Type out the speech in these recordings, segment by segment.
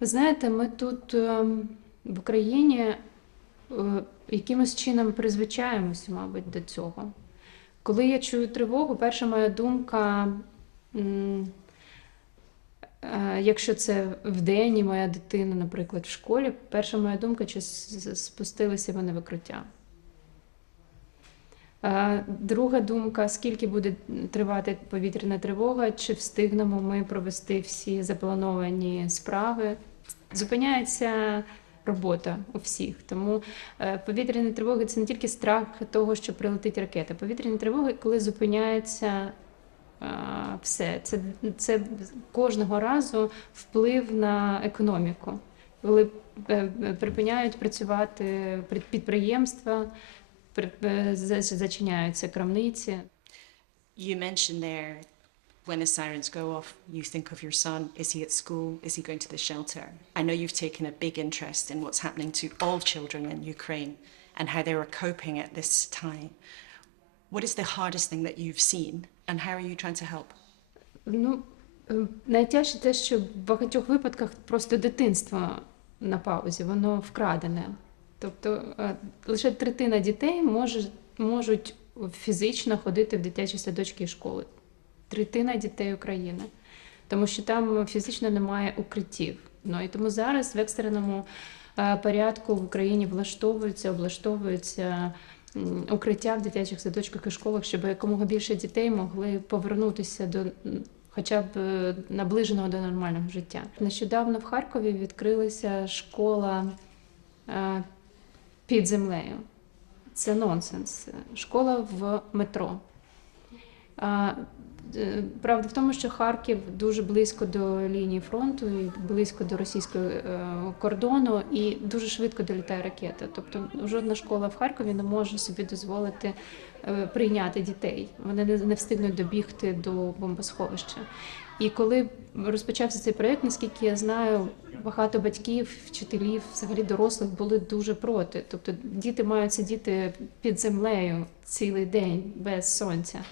Ви знаєте, ми тут ем, в Україні е, якимось чином призвичаємося, мабуть, до цього. Коли я чую тривогу, перша моя думка, е, якщо це вдень і моя дитина, наприклад, в школі, перша моя думка, чи спустилися вони в укриття. Е, Друга думка: скільки буде тривати повітряна тривога, чи встигнемо ми провести всі заплановані справи? Зупиняється робота у всіх. Тому е, повітряні тривоги це не тільки страх того, що прилетить ракета. Повітряні тривоги, коли зупиняється е, все, це, це кожного разу вплив на економіку. Коли е, е, припиняють працювати під- підприємства, при- е, за- зачиняються крамниці. You mentioned there when the sirens go off, you think of your son. Is he at school? Is he going to the shelter? I know you've taken a big interest in what's happening to all children in Ukraine and how they were coping at this time. What is the hardest thing that you've seen and how are you trying to help? Ну, е, найтяжче те, що в багатьох випадках просто дитинство на паузі, воно вкрадене. Тобто е, лише третина дітей може, можуть фізично ходити в дитячі садочки і школи. Третина дітей України. Тому що там фізично немає укриттів. Ну і тому зараз в екстреному е, порядку в Україні влаштовуються, облаштовуються укриття в дитячих садочках і школах, щоб якомога більше дітей могли повернутися до хоча б е, наближеного до нормального життя. Нещодавно в Харкові відкрилася школа під землею. Це нонсенс. Школа в метро. А, е, Правда в тому, що Харків дуже близько до лінії фронту і близько до російського е, кордону, і дуже швидко долітає ракета. Тобто жодна школа в Харкові не може собі дозволити е, прийняти дітей. Вони не, встигнуть добігти до бомбосховища. І коли розпочався цей проєкт, наскільки я знаю, багато батьків, вчителів, взагалі дорослих були дуже проти. Тобто діти мають сидіти під землею цілий день без сонця.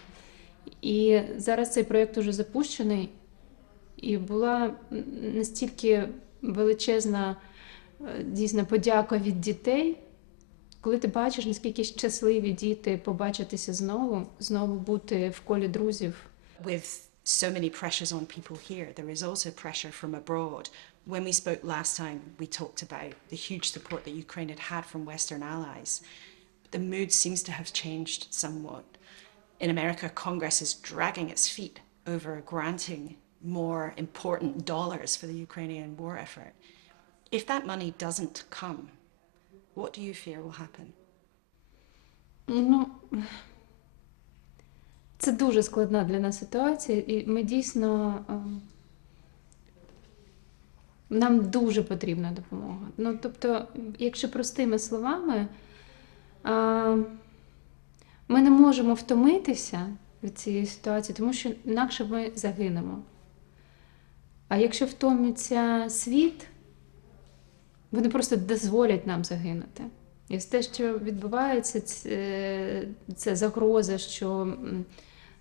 І зараз цей проєкт уже запущений, і була настільки величезна е, дійсно подяка від дітей, коли ти бачиш, наскільки щасливі діти побачитися знову, знову бути в колі друзів. With so many pressures on people here, there is also pressure from abroad. When we spoke last time, we talked about the huge support that Ukraine had had from Western allies. The mood seems to have changed somewhat. In America, Congress is dragging its feet over granting more important dollars for the Ukrainian war effort. If that money doesn't come, what do you fear will happen? Ну, це дуже складна для нас ситуація, і ми дійсно. Нам дуже потрібна допомога. Ну, тобто, якщо простими словами, ми не можемо втомитися від цієї ситуації, тому що інакше ми загинемо. А якщо втомиться світ, вони просто дозволять нам загинути. І те, що відбувається, це, це загроза, що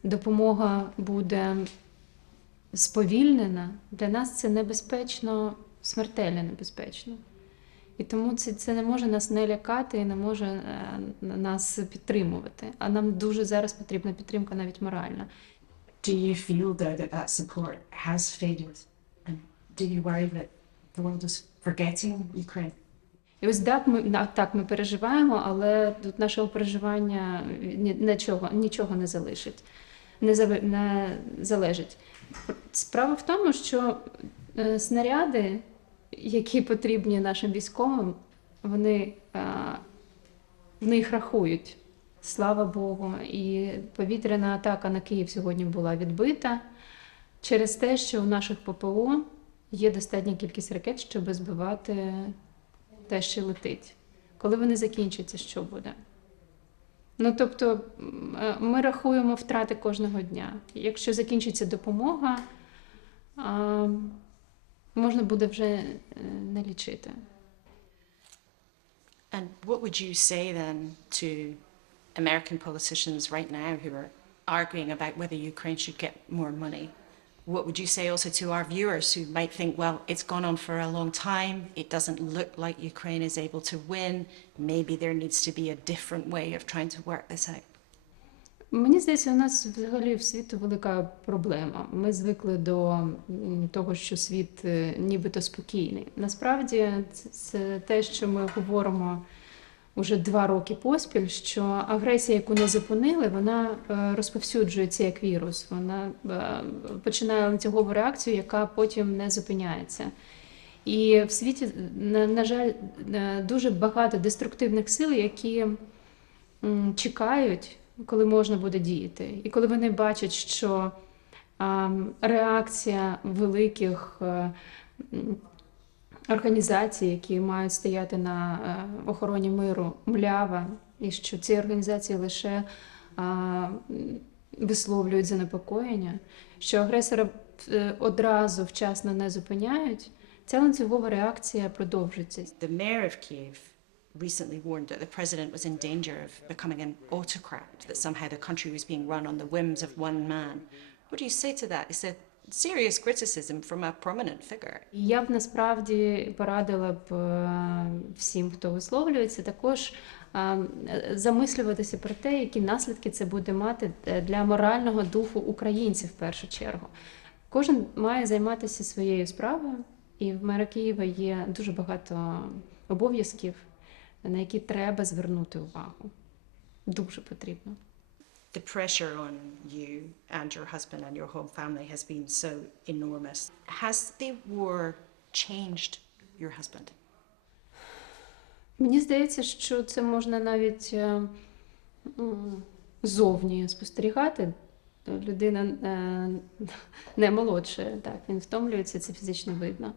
допомога буде сповільнена, для нас це небезпечно, смертельно небезпечно. І тому це, це не може нас не лякати і не може е, нас підтримувати. А нам дуже зараз потрібна підтримка навіть моральна. Do you feel though that that support has faded? And do you worry that the world is forgetting Ukraine? І ось так ми на- так ми переживаємо, але тут нашого переживання ні- нічого, нічого не залишить, не, не залежить. Справа в тому, що е, снаряди, які потрібні нашим військовим, вони е, в них рахують. Слава Богу. І повітряна атака на Київ сьогодні була відбита через те, що у наших ППО є достатня кількість ракет, щоб збивати те, що летить. Коли вони закінчаться, що буде? Ну, тобто, е, ми рахуємо втрати кожного дня. Якщо закінчиться допомога, можна буде вже е, не лічити. And what would you say then to American politicians right now who are arguing about whether Ukraine should get more money? What would you say also to our viewers who might think, well, it's gone on for a long time, it doesn't look like Ukraine is able to win, maybe there needs to be a different way of trying to work this out? Мені здається, у нас взагалі в світу велика проблема. Ми звикли до того, що світ е, нібито спокійний. Насправді, це те, що ми говоримо уже два роки поспіль, що агресія, яку не зупинили, вона е, розповсюджується як вірус. Вона е, починає ланцюгову реакцію, яка потім не зупиняється. І в світі, на, жаль, е, дуже багато деструктивних сил, які чекають, коли можна буде діяти. І коли вони бачать, що реакція великих м, організацій, які мають стояти на е, охороні миру, млява, і що ці організації лише висловлюють занепокоєння, що агресора е, одразу вчасно не зупиняють, ця ланцюгова реакція продовжиться. Recently warned that the president was in danger of becoming an autocrat, that somehow the country was being run on the whims of one man. What do you say to that? It's a serious criticism from a prominent figure. Я б насправді порадила б е, всім, хто висловлюється, також е, замислюватися про те, які наслідки це буде мати е, для морального духу українців в першу чергу. Кожен має займатися своєю справою, і в мера Києва є дуже багато обов'язків, на які треба звернути увагу. Дуже потрібно. The pressure on you and your husband and your whole family has been so enormous. Has the war changed your husband? Мені здається, що це можна навіть е, зовні спостерігати. Людина е, не молодша, так, він втомлюється, це фізично видно.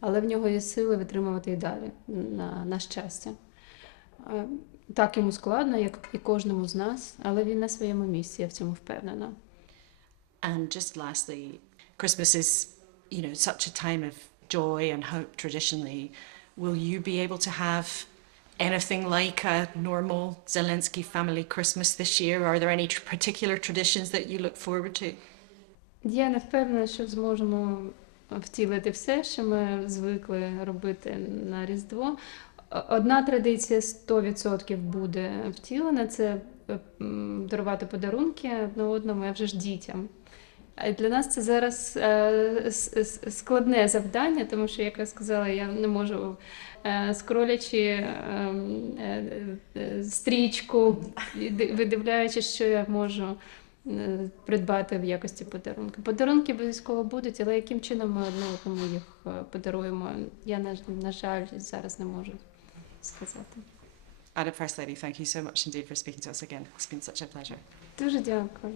Але в нього є сили витримувати і далі, на, на щастя. Е, Так йому складно, як і кожному з нас, але він на своєму місці, я в цьому впевнена. And just lastly, Christmas is, you know, such a time of joy and hope traditionally. Will you be able to have anything like a normal Zelensky family Christmas this year? Are there any tr- particular traditions that you look forward to? Я не впевнена, що зможемо втілити все, що ми звикли робити на Різдво. О- Одна традиція 100% буде втілена це е, м, дарувати подарунки одне одному, а вже ж дітям. Для нас це зараз е, складне завдання, тому що, як я сказала, я не можу е, скролячи ем, е, стрічку, ди- видивляючись, що я можу придбати в якості подарунку. Подарунки обов'язково будуть, але яким чином ми одне одному їх подаруємо, я на, жаль зараз не можу сказати. Adam First Lady, thank you so much indeed for speaking to us again. It's been such a pleasure. Дуже дякую.